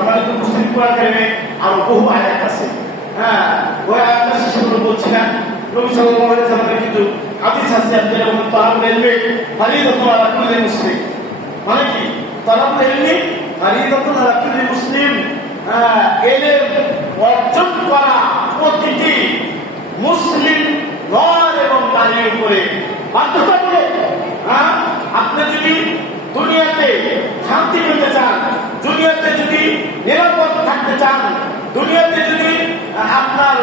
আমাদের তো মুসলিম কোরআন কারিমে আরো বহু আয়াত আছে। হ্যাঁ, ওই আয়াতটা সেগুলো বলছি না। নবী সাল্লাল্লাহু আলাইহি ওয়াসাল্লামের কিন্তু হাদিস আছে, যেমন তালাবুল ইলমি ফারিদাতুন আলা কুল্লি মুসলিম। মানে কি? তালাবুল ইলমি ফারিদাতুন আলা কুল্লি মুসলিম। ইলম অর্জন করা প্রতিটি মুসলিম নর এবং নারীর উপরে বাধ্যতামূলক। আপনি যদি দুনিয়াতে শান্তি পেতে চান, দুনিয়াতে যদি নিরাপদ থাকতে চান, দুনিয়াতে যদি আপনার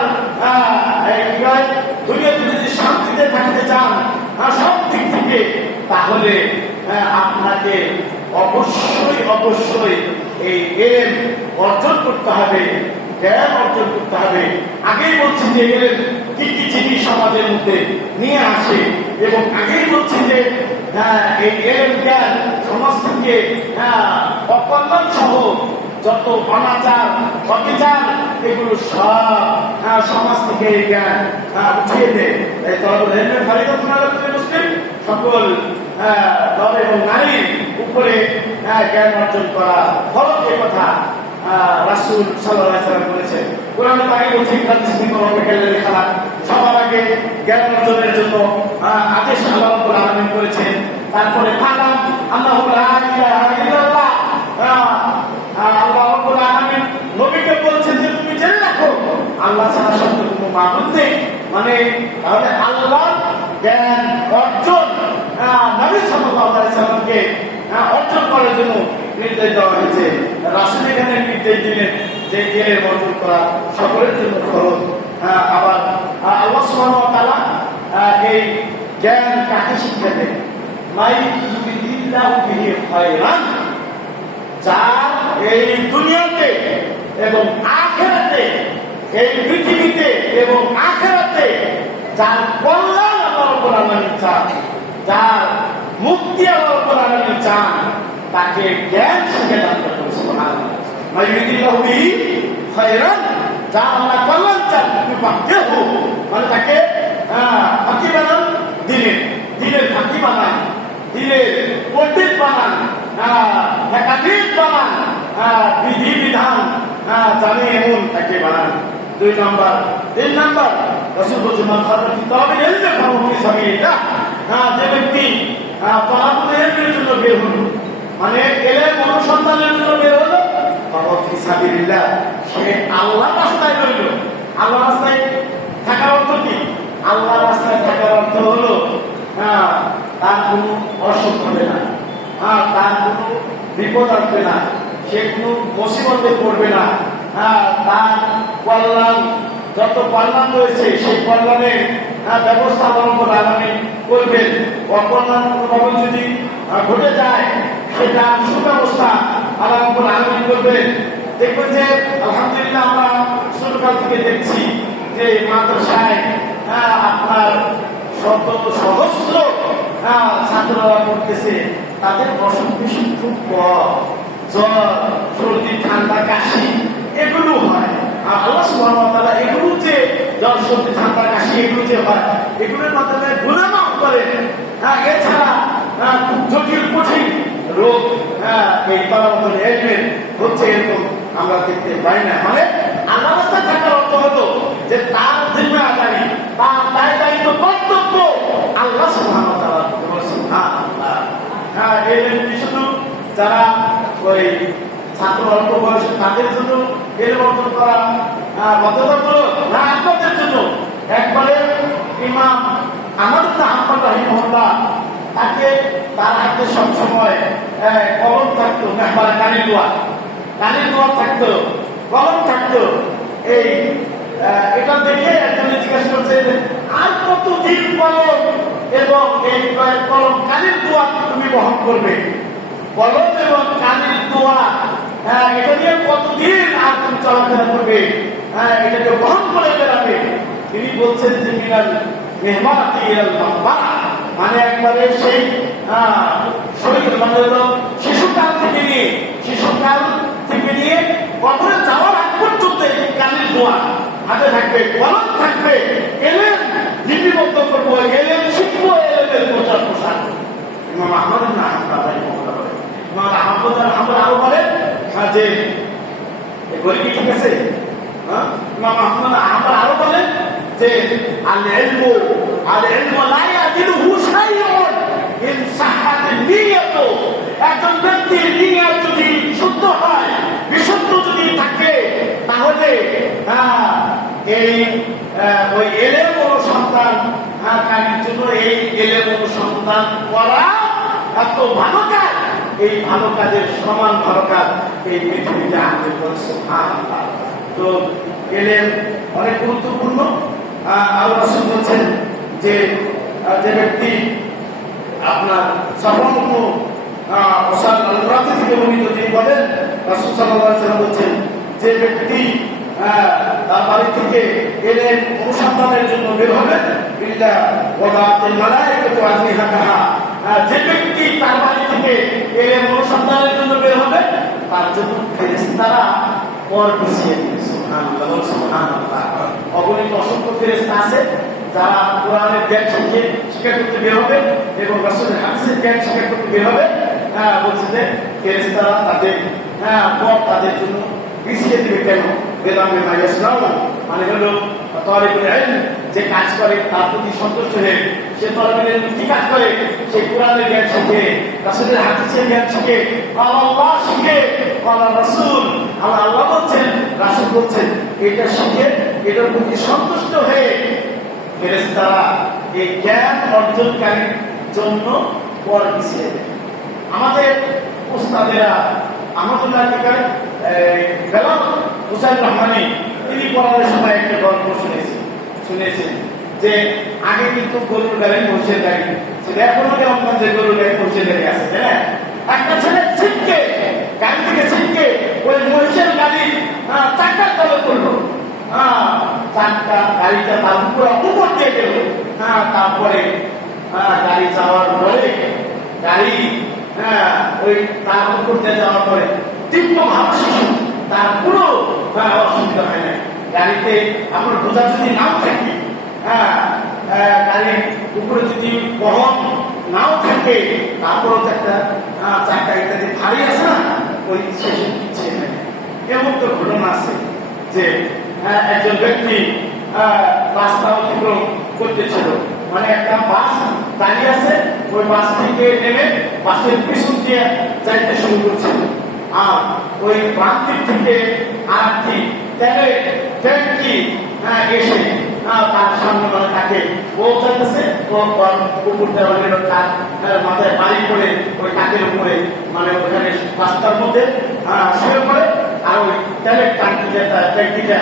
দুনিয়াতে যদি শান্তিতে থাকতে চান সব দিক থেকে, তাহলে আপনাকে অবশ্যই অবশ্যই এই ইলম অর্জন করতে হবে, জ্ঞান অর্জন করতে হবে। আগেই বলছি যে ইলম কি কি জিনিস সমাজের মধ্যে নিয়ে আসে, এবং আগেই বলছি যে এই ইলম জ্ঞান সমাজ থেকে অকল্যাণ সহ যত অনাচার অবিচার এগুলো সব সমাজ থেকে এই জ্ঞান উঠিয়ে দেয়। মুসলিম সকল নর এবং নারীর উপরে জ্ঞান অর্জন করা ফলত এই কথা রাসূল সাল্লাল্লাহু আলাইহি ওয়াসাল্লাম বলেছেন। কোরআনে আগে বলছে সবার আগে জ্ঞান অর্জনের জন্য আদেশ আল্লাহ রাব্বুল আলামিন করেছেন। তারপরে ফালাম আল্লাহু লা ইলাহা ইল্লাল্লাহ, আল্লাহ রাব্বুল আলামিন নবীকে বলছেন যে তুমি জেনে রাখো আল্লাহ ছাড়া সত্য কোনো মাবুদ নেই। মানে তাহলে আল্লাহর জ্ঞান অর্জন নবী সাল্লাল্লাহু আলাইহি ওয়াসাল্লামকে অর্জন করার জন্য নির্দেশ দেওয়া হয়েছে। রাসূল এখানে নির্দেশ দিলেন যে জ্ঞান অর্জন করা সকলের জন্য ফরজ। আবার আল্লাহ সুবহানাহু ওয়া তাআলা এই জ্ঞান কাকে শিক্ষা দেন? মাই ইউরিদিল্লাহু বিহি খায়রান, যার এই দুনিয়াতে এবং আখিরাতে, এই পৃথিবীতে এবং আখিরাতে যার কল্যাণ আল্লাহ রাব্বুল আলামিন চান, যার মুক্তি আল্লাহ রাব্বুল আলামিন চান, তাকে জ্ঞান শিক্ষা দান করেন। সুবহানাল্লাহ। মাই ইউরিদিল্লাহু বিহি খায়রান, যার আল্লাহ কল্যাণ চান, মানে তাকে ফাঁকি বানান, দিনের ফাঁকি বানান, দিনের পণ্ডিত বানান, একাধিক বানান, বিধি বিধান জানে এমন তাকে বানান। 2 নম্বর। 3 নম্বর, রাসূল বলেছেন তালাবুল ইলমি ফাহুয়া ফি সাবিলিল্লাহ, যে ব্যক্তি তালাবুল ইলমের জন্য বের হলো, মানে ইলম অনুসন্ধানের জন্য বের হলো, ফাহুয়া ফি সাবিলিল্লাহ, সে আল্লাহর রাস্তায় রইল। আল্লাহর রাস্তায় থাকার অর্থ কি? আল্লাহর রাস্তায় থাকার অর্থ হলো তার কোনো অসুখ হবে না, তার কোনো বিপদ আসবে না, সে কোনো মুসিবতে পড়বে না, তার কল্যাণ যত কল্যাণ রয়েছে সেই কল্যাণের ব্যবস্থা আল্লাহ আলামিন করবেন। অকল্যাণ কোনোভাবে যদি ঘটে যায় সেটা সুব্যবস্থা আল্লাহ আলামিন করবেন। দেখবেন যে আলহামদুলিল্লাহ আমরা ছোটকাল থেকে দেখছি যে মাদ্রাসায় আপনার শত সহস্র ছাত্ররা পড়তেছে, তাদের অসুখ বিসুখ খুব কম, জ্বর সর্দি ঠান্ডা কাশি এগুলো হয়। আর আল্লাহ সুবহানাহু ওয়া তাআলা এগুলো যে জ্বর সর্দি ঠান্ডা কাশি এগুলো যে হয়, এগুলোর মাধ্যমে গুনাহ মাফ করেন। এছাড়া খুব জটিল কঠিন রোগ এই তালাবুল ইলমের হচ্ছে এরকম আমরা দেখতে পাই না। মানে আল্লাহ রাস্তায় থাকার অর্থ হলো যে তার জিম্মাদারি, তার দায় দায়িত্ব কর্তব্য আল্লাহ সুবহানাহু ওয়া তাআলা বলেছেন। এই শুধু যারা ওই ছাত্র অল্প বয়সে তাদের জন্য ইলম অর্জন করা বাধ্যতামূলক না, আপনাদের জন্য। একবারে ইমাম আহমদ ইবনে হাম্বল রাহিমাহুল্লাহ, তাকে তার হাতে সবসময় কলম থাকতো, মেহবার কালির দোয়া থাকতো, কলম থাকতো। এই এটা দেখে একজনে জিজ্ঞাসা করছে আর কতদিন কলম এবং এই কলম কালির দোয়া তুমি বহন করবে? কলম এবং কালির দোয়া এটা নিয়ে কতদিন আর তুমি চলাফেরা করবে, এটাকে বহন করে বেড়াবে? তিনি বলছেন যে মিনাল মেহমাতি ইলাল মাকবারা, মানে একবারে সেই মানে শিশুকাল থেকে নিয়ে কবরে যাওয়ার আগ পর্যন্ত এই কালির দোয়া হাতে থাকবে, কলম থাকবে, এলেম লিপিবদ্ধ করবো, এলেম শিখবো, এলেমের প্রচার প্রসার। ইমাম আহমদ ইবনে হাম্বল রাহিমাহুল্লাহ, ইমাম আহমদ আরো বলেন যে এগুলি কি ঠিক আছে? ইমাম আহমদ আবার আরো বলেন যে আল ইলমু লা ইয়াদিলুহু শাইউন ইন সাহাত নিয়ত। একজন ব্যক্তির নিয়ত যদি শুদ্ধ হয়, বিশুদ্ধ যদি থাকে, তাহলে এই ওই এলেম অনুসন্ধান কারীর জন্য এই এলেম অনুসন্ধান করা এত ভালো কাজ, এই ভালো কাজের সমান ভালো কাজ এই পৃথিবীতে আনতে পারছে। তো এলেম অনেক গুরুত্বপূর্ণ। আল্লাহ রাসূল বলছেন যে যে ব্যক্তি আপনার সাফামুন ওসাল আল-রাজি থেকে বর্ণিত, তিনি বলেন রাসূল সাল্লাল্লাহু আলাইহি ওয়াসাল্লাম বলছেন যে ব্যক্তি তার বাড়ি থেকে এলেম অনুসন্ধানের জন্য বের হবে, বিল্লাহ ওয়া বাতিল মালায়েকাতু আজনিহাতাহা, যে ব্যক্তি তার বাড়ি থেকে এলেম অনুসন্ধানের জন্য বের হবে, তার জন্য ফেরেশতারা পর বিছিয়ে দিবে। সুবহানাল্লাহ, সুবহানাল্লাহ। অগণিত অসংখ্য ফেরেশতা আছে যারা কোরআনের জ্ঞান শিক্ষা করতে বের হবে এবং রাসূলের হাদিসের জ্ঞান শিক্ষা করতে বের হবে। বলছে যে ফেরেশতারা তাদের পর তাদের জন্য বিছিয়ে দিবে। কেন? বেদামে মাইয়াসলাম, মানে হলো তালিবুল ইলম যে কাজ করে তার প্রতি সন্তুষ্ট হয়ে সে তালিবুল ইলম কি কাজ করে, সে কোরআনের জ্ঞান শিখে, রাসূলের হাদিসের জ্ঞান শিখে, আল্লাহ শিখে, আল্লাহ রাসূল, আল্লাহ বলছেন, রাসূল বলছেন, এটা শিখে এটার প্রতি সন্তুষ্ট হয়ে ফেরেশতারা এই জ্ঞান অর্জনকারীর জন্য পর বিছিয়ে দেয়। আমাদের উস্তাদেরা আমাদের বেলাল হুসাইন রহমানী, তিনি পড়ানোর সময় একটা গল্প শুনেছেন যে আগে কিন্তু গরুর গাড়ি মহিষের গাড়ি ছিল, এখনো গ্রামগঞ্জে গরুর গাড়ি মহিষের গাড়ি আছে। হ্যাঁ, একটা ছেলে ছিটকে গাড়ি থেকে ছিটকে ওই মহিষের গাড়ি চাকার তলে করলো, চাকা গাড়িটা তার উপর দিয়ে গেল। তারপরে গাড়ি যাওয়ার পরে গাড়ি ওই তার উপর দিয়ে যাওয়ার পরে তীব্র ভাবছি তার কোনো অসুবিধা হয় না। গাড়িতে আপনার বোঝা যদি নাও থাকে, গাড়ির উপরে যদি বহন নাও থাকে, তারপরও তো একটা চাকা ইত্যাদি ভারী আছে না, ওই শেষে পিছিয়ে নেয়। এমন তো ঘটনা আছে যে একজন ব্যক্তি রাস্তা অতিক্রম করতেছিল, মানে একটা বাস দাঁড়িয়ে আছে, ওই বাস থেকে নেমে বাসের পিছন দিয়ে যাইতে শুরু করছে, আর ওই প্রান্তিক থেকে আরেকটি তেলের ট্যাঙ্কি এসে তার সামনে মানে তাকে পৌঁছাতেছে, কুকুর দেওয়ালের তার মাথায় বাড়ি করে ওই টাকের উপরে, মানে ওখানে রাস্তার মধ্যে শুয়ে পড়ে। আর ওই তেলের ট্যাঙ্কিটা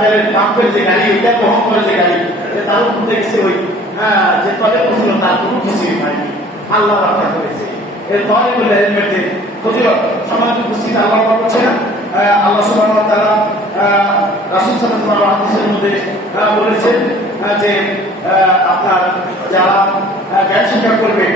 তেলের পাম্পের যে গাড়ি, ওইটা বহন করে যে গাড়ি, তার উপর দেখছে ওই যে তলে পড়ছিল তার কোনো কিছুই হয়নি, আল্লাহ রক্ষা করেছে। এর তলে বলে হেলমেটের ফজিলত সমাজ উপস্থিত আল্লাহ করছে না। আল্লাহ সুবহানাহু ওয়া তাআলা রাসূল সাল্লাল্লাহু আলাইহি ওয়াসাল্লামের মধ্যে বলেছেন যে আপনার যারা জ্ঞান শিক্ষা করবে,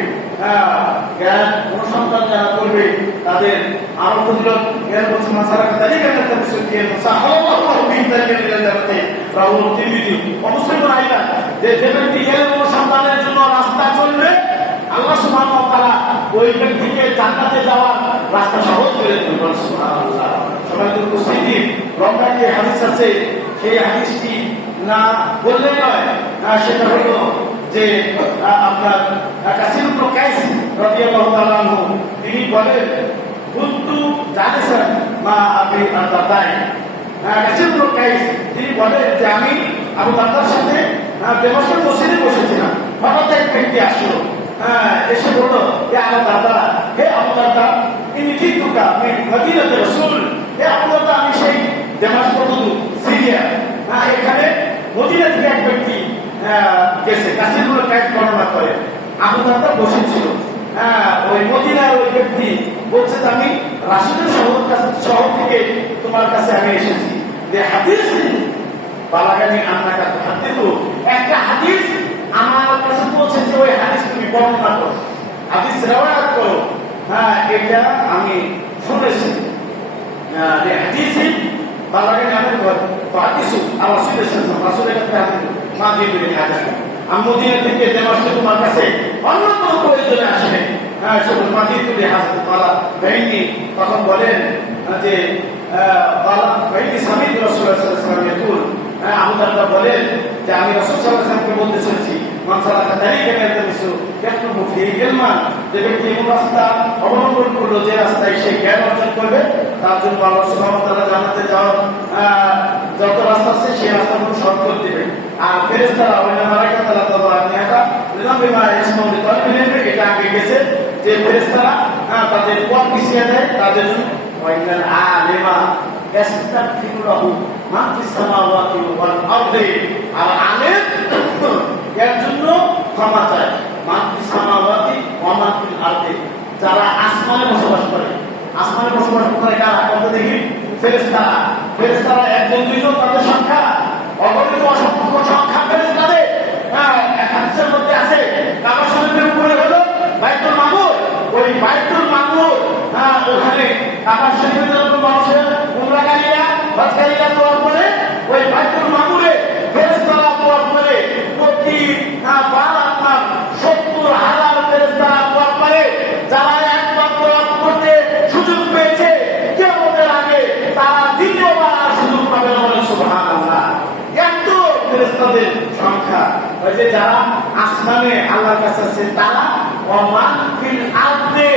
জ্ঞান অনুসন্ধান যারা করবে, তাদের আরো ফজিলত জ্ঞান বলছে মাসালা তালিকা করতে বসে সাহাবাল্লাহু বিন তালিকা জানাতে রাহুল তিরমিজি মুসলিম আইলা যে ব্যক্তি জ্ঞান অনুসন্ধানের জন্য রাস্তা চলবে, আল্লাহ সুবহানাহু ওয়া তাআলা ওই ব্যক্তিকে জান্নাতে যাওয়ার রাস্তা সহজ করে দেবেন। সুবহানাল্লাহ। সবাইকে উপস্থিতি, রমজান যে হাদিস আছে সেই হাদিসটি না বললে নয়, সেটা হলো যে আপনার কাসিম ইবনে কাইস রাদিয়াল্লাহু তাআলা আনহু তিনি বলেন কুনতু জালিসান মা আবি আল-দারদাই। কাসিম ইবনে কাইস তিনি বলেন যে আমি আবু দারদার সাথে বেমসের মসজিদে বসেছিলাম, হঠাৎ এক ব্যক্তি আসলো, এসে বলল, হে আবু দারদা, হে আবু দারদা, ইনি ঠিক টুকা মদিনাতে রাসূল, হে আবু দারদা, আমি সেই দামেস্ক সিরিয়া, এখানে মদিনা থেকে এক ব্যক্তি গেছে। কাসিম ইবনে কাইস বর্ণনা করে আবু দারদা বসেছিল, ওই মদিনার ওই ব্যক্তি বলছে আমি রাসূলের শহর থেকে তোমার কাছে আমি এসেছি, যে হাদিস বালাগানি আন্নাকা তুহাদ্দিসু, একটা হাদিস আমার কাছে পৌঁছেছে, ওই হাদিস তুমি বর্ণনা করো, হাদিস রিওয়ায়াত করো। এটা আমি শুনেছি, যে হাদিস বালাগানি আন্নাকা তুহাদ্দিসু আমার শুনেছি, রাসূলের কাছে হাদিস মা দিয়ে দিলেন হাদিস। আমি মদিনা থেকে দামেস্ক তোমার কাছে অন্য কোনো প্রয়োজনে আসে, তখন বলেন যে আবু দারদা বলেন যে আমি রাসূল সাল্লাল্লাহু আলাইহি ওয়াসাল্লামকে বলতে শুনেছি মান সালাকা তারিকান ইয়ালতামিসু ইয়াতলুবু ফীহি ইলমান, যে ব্যক্তি এমন রাস্তা অবলম্বন করলো যে রাস্তায় সে জ্ঞান অর্জন করবে তার জন্য আল্লাহ সুবহানাহু ওয়া তাআলা জান্নাতে যাওয়ার যত রাস্তা আছে সেই রাস্তাগুলো সহজ করে দিবেন। আর ফেরেশতারা ওয়াইনা মালাইকাতু লা তাযআনিয়াতা লিমান বিমা ইয়াসমাউ লিতালিবিন, এটা আগে গেছে যে ফেরেশতারা তাদের পথ পিছিয়ে দেয় তাদের জন্য। ওয়াইনাল আলিমা ইয়াস্তাগফিরু লাহু মান ফিস সামাওয়াতি ওয়াল আরদি, আর আলেম এর জন্য ক্ষমা চায় মান ফিস সামাওয়াতি ওয়া মান ফিল আরদি, যারা আসমানে বসবাস করে। আসমানে বসবাস করে কারা? কত দেখি? ফেরেশতারা। ফেরেশতারা একজন দুইজন তাদের সংখ্যা অগণিত অসংখ্য সংখ্যা ফেরেশতাদের। হাদিসের মধ্যে আছে কাবা শরীফের উপরে হলো বাইতুল মামুর, ওই বাইতুল মামুর ওখানে কাবা শরীফের যত মানুষের উমরাকারীরা হজকারীরা তোয়াফ করে ওই বাইতুল মামুরে ফেরেশতারা তোয়াফ করে। প্রতি বার আপনার 70,000 ফেরেশতারা তোয়াফ করে। যারা একবার তোয়াফ করতে সুযোগ পেয়েছে কিয়ামতের আগে তারা দ্বিতীয়বার আর সুযোগ পাবে না, বলেন সুবহানাল্লাহ। এত ফেরেশতাদের সংখ্যা। ওই যে যারা আসমানে আল্লাহর কাছে আছে তারা ওমান ফিল আরদে,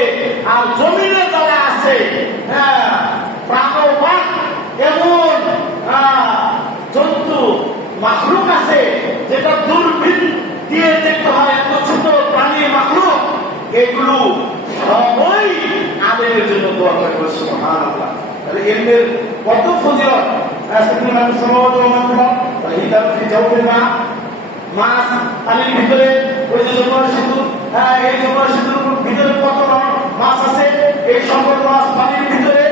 আর জমিনে যারা আছে প্রাণবান এমন জন্তু মাখলুক আছে যেটা দূরবীন দিয়ে দেখতে হয়, এত ছোট প্রাণী মাখলুক, এগুলো সবই আলেমের জন্য দোয়া করে। সুবহানাল্লাহ। তাহলে ইলমের কত ফজিলত! সুবহানাল্লাহ সামাওয়াতু ওয়া মান ফিল আরদি হিদার ফি জাওফিল মা, মাছ পানির ভিতরে ওই যে যমুনা সেতু, এই যমুনা সেতুর ভিতরে কত মাছ আছে, এই সকল মাছ পানির ভিতরে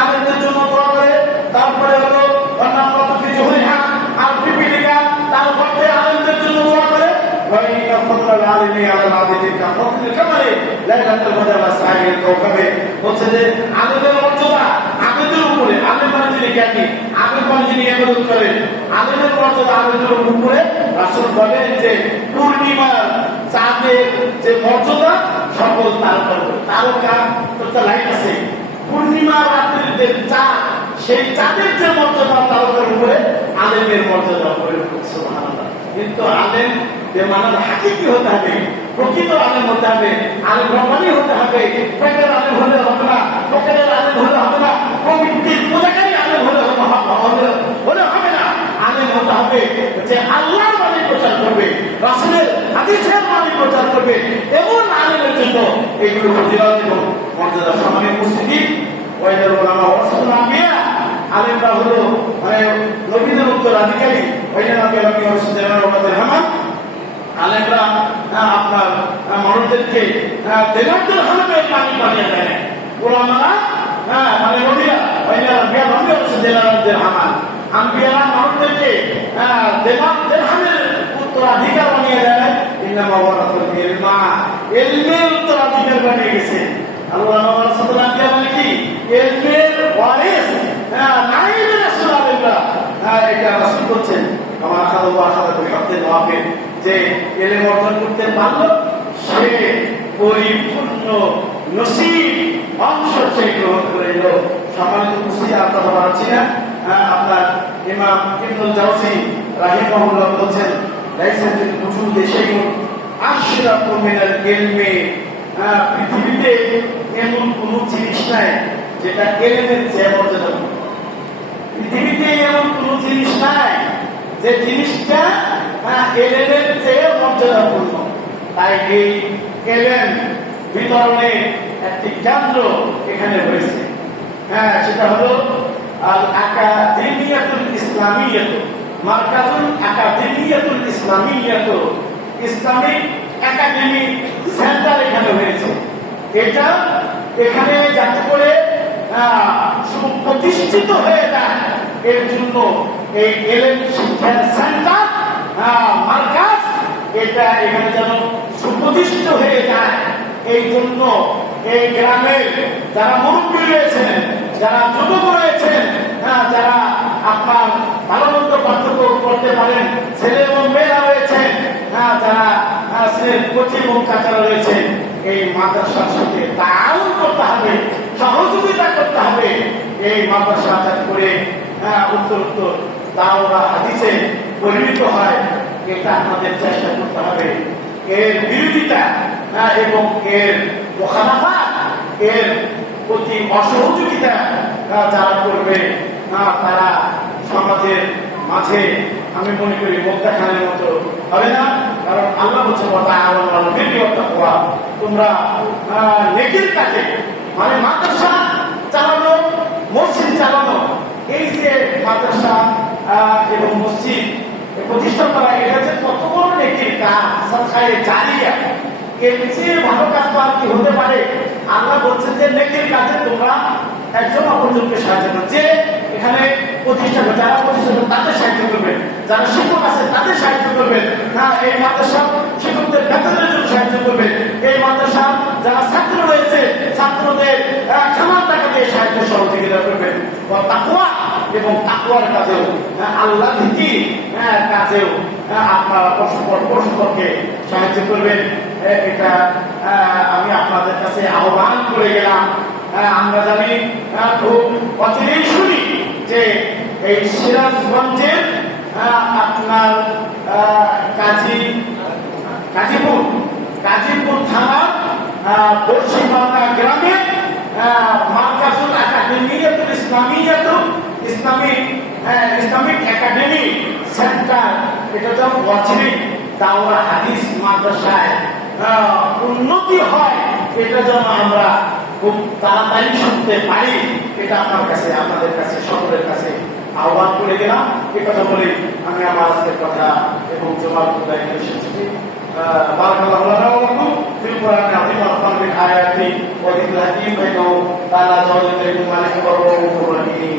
আলেমদের জন্য দোয়া করে। তারপরে হলো অন্যান্য জহুরিহা আর পিপিলিকা, তারপরে আলেমদের জন্য দোয়া করে। ওয়াইনা ফাদলাল আলিমি আলাল আবিদিন কাফাতিল কামারি লাইলাতুল বদর ওয়া সাইরিল কাওকাবে, বলছে যে আলেমের মর্যাদা আবেদের উপরে। আলেম মানে যিনি জ্ঞানী, আলেম মানে যিনি ইবাদত করেন, আলেমের মর্যাদা আবেদের উপরে। রাসূল বলেন যে পূর্ণিমার চাঁদের যে মর্যাদা সকল তারকা তো লাইট আছে, পূর্ণিমা রাতের যে চাঁদ সেই চাঁদের যে মর্যাদা তারকার উপরে আলেমের মর্যাদা উপরে। সুবহানাল্লাহ। কিন্তু আলেম যে মানার হাকিকি হতে হবে, প্রকৃত আলেম হতে হবে, আলেম রব্বানি হতে হবে। পেটের আলেম হলে হবে না, পকেটের আলেম হলে হবে না, প্রবৃত্তির পূজাকারী আলেম হলে হবে না। আলেম হতে হবে যে আল্লাহর বাণী প্রচার করবে, রাসূলের হাদিসের বাণী প্রচার করবে, এমন আলেমের জন্য এইগুলো ফজিলত এবং মর্যাদা। সম্মানিত উপস্থিতি, ওয়াইদাল উলামা ওয়ারাসাতুল আম্বিয়া, আলেমরা হলো মানে নবীদের উত্তরাধিকারী। ওয়াইদাল আম্বিয়া ওয়ারাসাতুল হামান, আলেমরা আপনার মানুষদেরকে দেনাতুল হারামের পানি পানিয়ে দেয়। উলামারা মানে নবীরা, ওয়াইদাল আম্বিয়া ওয়ারাসাতুল হামান, আম্বিয়ারা মানুষদেরকে দেরহামের উত্তরাধিকার বানিয়ে দেয়। ইন্নামা ওয়ারাসাতুল ইলমা, ইলমের উত্তরাধিকার বানিয়ে গেছে। আল্লাহ ওয়ারাসাতুল আম্বিয়া মানে কি? ইলমের ওয়ারিস, নায়েবে রাসূল আল্লাহ। এটা রাসূল বলছেন আমার আল্লাহ আখাদাতুল হাদ্দিন ওয়াফির, যে ইলম অর্জন করতে পারলো সে পরিপূর্ণ নসিব অংশ সে গ্রহণ করে নিল। সম্মানিত উপস্থিতি, আর কথা বলছি না। আপনার ইমাম ইবনুল জাওজি রাহিমাহুল্লাহ বলছেন লাইসা ফিল উজুদি শাইউন আশরাফু মিনাল ইলমি, পৃথিবীতে এমন কোন জিনিস নাই যেটা ইলমের চেয়ে মর্যাদাপূর্ণ। পৃথিবীতে এমন কোন জিনিস নাই যে জিনিসটা ইলমের চেয়ে মর্যাদাপূর্ণ। তাই এই ইলম বিতরণে একটি কেন্দ্র এখানে হয়েছে। সেটা হলো আল আকাদেমিয়াতুল ইসলামিয়াত, মারকাজুল আকাদেমিয়াতুল ইসলামিয়াত, ইসলামিক একাডেমি সেন্টার এখানে হয়েছে। এটা এখানে যাতে করে সুপ্রতিষ্ঠিত হয়ে যায়, এর জন্য এই ইলম শিক্ষার সেন্টার মারকাজ এটা এখানে যেন সুপ্রতিষ্ঠিত হয়ে যায়, এই জন্য এই গ্রামের যারা মুরব্বী রয়েছেন, যারা যুবক রয়েছেন, যারা আপনার ভালো মন্দ পার্থক্য করতে পারেন, ছেলে এবং মেয়েরা রয়েছেন, যারা ছেলের কচি এবং কাঁচারা রয়েছেন, এই মাদ্রাসার সাথে তাআউন করতে হবে, সহযোগিতা করতে হবে। এই মাদ্রাসা করে উত্তর দাওরা হাদিসে পরিণত হয়, এটা আমাদের চেষ্টা করতে হবে। এর বিরোধিতা এবং এর মুখালাফাত, এর প্রতি অসহযোগিতা যারা করবে তারা সমাজের মাঝে আমি মনে করি মুক্তা খানের মতো হবে না। কারণ আল্লাহ বলছে তোমরা নেকির কাজে, মানে মাদ্রাসা চালানো, মসজিদ চালানো, এই যে মাদ্রাসা এবং মসজিদ প্রতিষ্ঠা করা, এটা যে কত বড় নেকির কাজ, সরকারে জারিয়া, এর চেয়ে ভালো কাজ তো আর কি হতে পারে। আল্লাহ বলছেন যে নেকির কাজে তোমরা একজন অপরজনকে সাহায্য করো। যে এখানে প্রতিষ্ঠা করে, যারা প্রতিষ্ঠা করে তাদের সাহায্য করবেন, যারা শিক্ষক আছে তাদের সাহায্য করবেন, এই মাদ্রাসা শিক্ষকদের বেতনের জন্য সাহায্য করবেন, এই মাদ্রাসা যারা ছাত্র রয়েছে ছাত্রদের খামার টাকা দিয়ে সাহায্য সহযোগিতা করবেন। তাকওয়া এবং তাকওয়ার কাজেও, আল্লাহ ভীতি কাজেও আপনারা পরস্পরকে সাহায্য করবেন। এটা আমি আপনাদের কাছে আহ্বান করে গেলাম। আমরা জানি, খুব অচিরেই শুনি যে এই সিরাজগঞ্জের আপনার কাজীপুর থানার বর্ষিবাংলা গ্রামে মার্কাজুল একাডেমিয়াতুল ইসলামিক একাডেমি সেন্টার, এটা যেন অচিরেই দাওরা হাদিস মাদ্রাসায় উন্নতি হয়, এটা যেন আমরা খুব তাড়াতাড়ি শুনতে পারি। এটা আপনার কাছে, আপনাদের কাছে, সকলের কাছে আহ্বান করে গেলাম। এ কথা বলে আমি আমার আজকের কথা এবং জবাব প্রদায় করে এসেছি। বারাকাল্লাহু লানা ওয়া লাকুম ফিল কুরআনিল আযীম ওয়া নাফা'না বিল আয়াতি ওয়া যিকরিল হাকীম ওয়া ইন্নাহু তাআলা জাওয়াদুল মালিক ওয়া রাউফুর রহিম।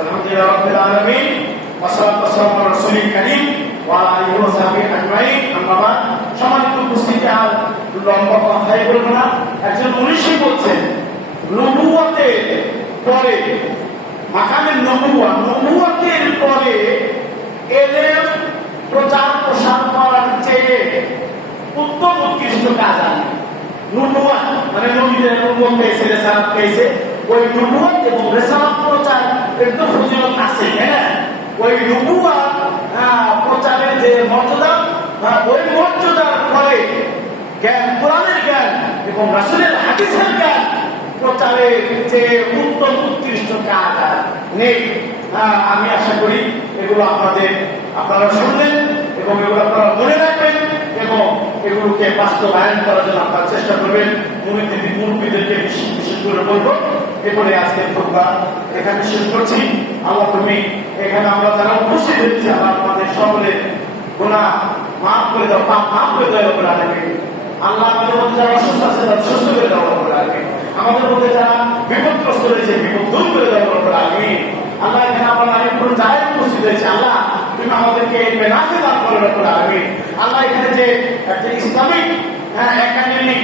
আলহামদুলিল্লাহি রাব্বিল আলামিন ওয়া সাল্লাল্লাহু আলা রাসূলিল কারীম ওয়া আলা আলিহি ওয়া সাহবিহি আজমাইন। আম্মা বাদ। সম্মানিত উপস্থিতি, আর লম্বা কথাই বলবো না। একজন মনীষী বলছেন, নবুয়তের পরে, মাকামে নবুয়তের পরে এলেম প্রচার প্রসার করার চেয়ে উত্তম উৎকৃষ্ট কাজ আছে। নবুয়ত মানে নবীদের নবুয়ত পেয়েছে, রিসালাত পেয়েছে, ওই নবুয়ত এবং রিসালাত প্রচার এর তো ফজিলত আছে, হ্যাঁ। ওই নবুয়ত প্রচারের যে মর্যাদা, ওই মর্যাদার পরে জ্ঞান, কোরআনের জ্ঞান এবং রাসূলের হাদিসের জ্ঞান প্রচারের যে উত্তম উৎকৃষ্ট কাজ নেই। আমি আশা করি এগুলো আপনারা শুনলেন এবং এগুলো আপনারা মনে রাখবেন এবং এগুলোকে বাস্তবায়ন করার জন্য আপনারা চেষ্টা করবেন। মুরব্বীদেরকে বিশেষ করে বলবো। এরপরে আজকের খুতবা এখানে শেষ করছি। আল্লাহ তুমি এখানে আমরা যারা উপস্থিত হচ্ছি, আল্লাহ আমাদের সকলের গুনাহ মাফ করে দাও, পাপ মাফ করে দাও রব্বুল আলামিন। আল্লাহ আমাদের মধ্যে যারা অসুস্থ আছে তাদের সুস্থ করে দাও রব্বুল আলামিন। আমাদের মধ্যে যারা বিপদগ্রস্ত রয়েছে বিপদ দূর করে দাও রব্বুল আলামিন। আল্লাহ এখানে আমরা অনেক কোনো জায়গায় উপস্থিত হয়েছে, আল্লাহ তুমি আমাদেরকে বেনাফে দান করো রব্বুল আলামিন। আল্লাহ এখানে যে একটা ইসলামিক একাডেমিক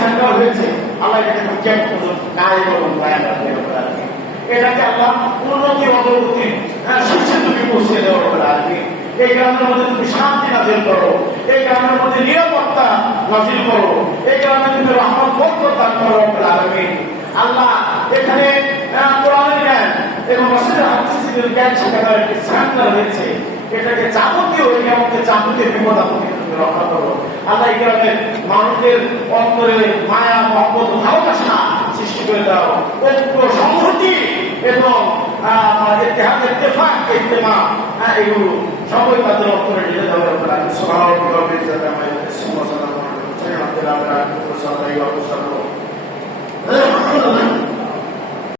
সেন্টার হয়েছে, আল্লাহ এখানে কেমন পর্যন্ত কাজ এবং দয়া রাখবে রব্বুল আলামিন। এটাকে আল্লাহ উন্নতি অগ্রগতি শীর্ষে তুমি পৌঁছে দেওয়া রব্বুল আলামিন। এই গ্রামের মধ্যে তুমি শান্তি নাজিল করো, এই গ্রামের মধ্যে নিরাপত্তা নাজিল করো, এই গ্রামে তুমি রহমত বরকত দান করো রব্বুল আলামিন। আল্লাহ এখানে কোরআনের জ্ঞান এবং রাসূলের হাদিসের জ্ঞান শেখানোর একটি সেন্টার হয়েছে, এটাকে যাবতীয় বিপদ আপদ থেকে তুমি রক্ষা করো। আল্লাহ এই গ্রামের মানুষদের অন্তরে মায়া মহব্বত ভালোবাসা সৃষ্টি করে দাও, ঐক্য সংহতি এবং ইত্তেফাক এগুলো সবাই তাদের অন্তরে ঢেলে দেওয়া। সুবহানাল্লাহ।